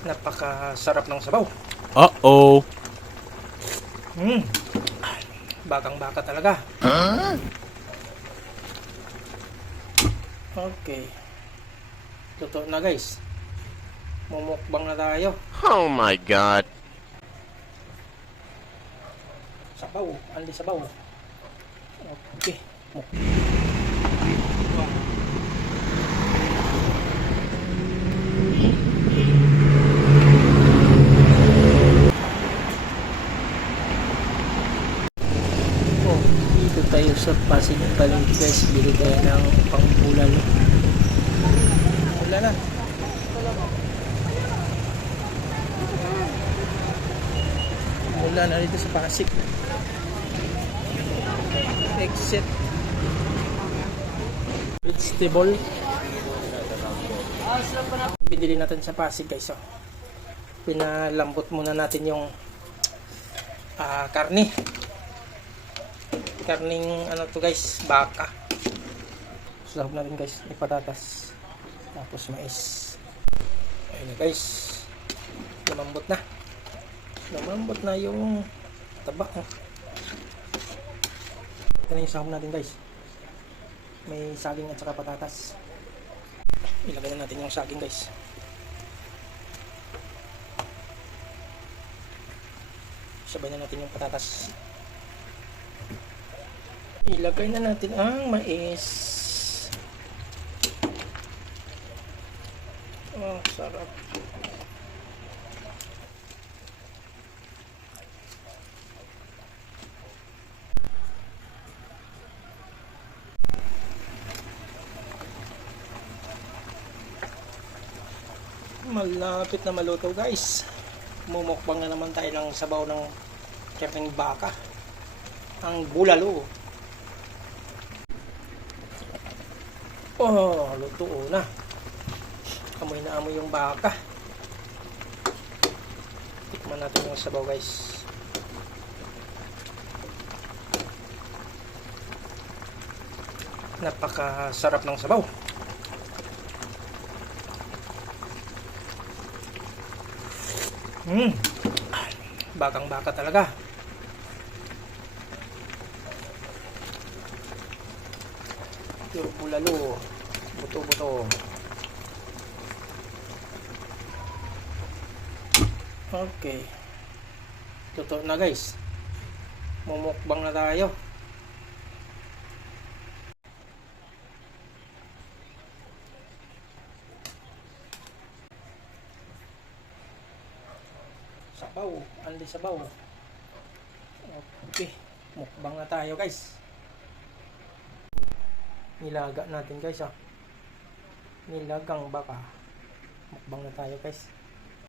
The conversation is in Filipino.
Napakasarap ng sabaw. Uh-oh. Bakang baka talaga. Okay. Totoo na guys. Mumukbang na tayo. Oh my God. Sabaw. Andi sabaw. Okay. Dito tayo sa Pasig Palengke guys. Bili tayo ng pangbulan. Wala na. Wala na dito sa Pasig. Exit. Vegetable. Bidili natin sa Pasig guys. Oh. Pinalambot muna natin yung karne. Karning ano to guys, baka. Sarap na rin guys, may patatas. Tapos mais. Ayun na guys. Lumambot na. Lumambot na yung taba. Ito na yung sahog natin guys. May saging at saka patatas. Ilagay na natin yung saging guys. Sabay na natin yung patatas. Ilagay na natin ang mais. Oh, sarap. Malapit na maluto guys. Mumukbang na naman tayo ng sabaw ng karneng baka. Ang bulalo. Oh, luto na. Amoy na amoy yung baka. Tikman natin yung sabaw guys. Napakasarap ng sabaw. Bakang baka talaga. Yung bulalo, buto-buto. Okay. Totoo na guys. Mumukbang na tayo. Sabaw, andi sabaw. Okay. Mukbang na tayo guys. Nilaga natin guys. Nilagang baka. Mukbang na tayo guys.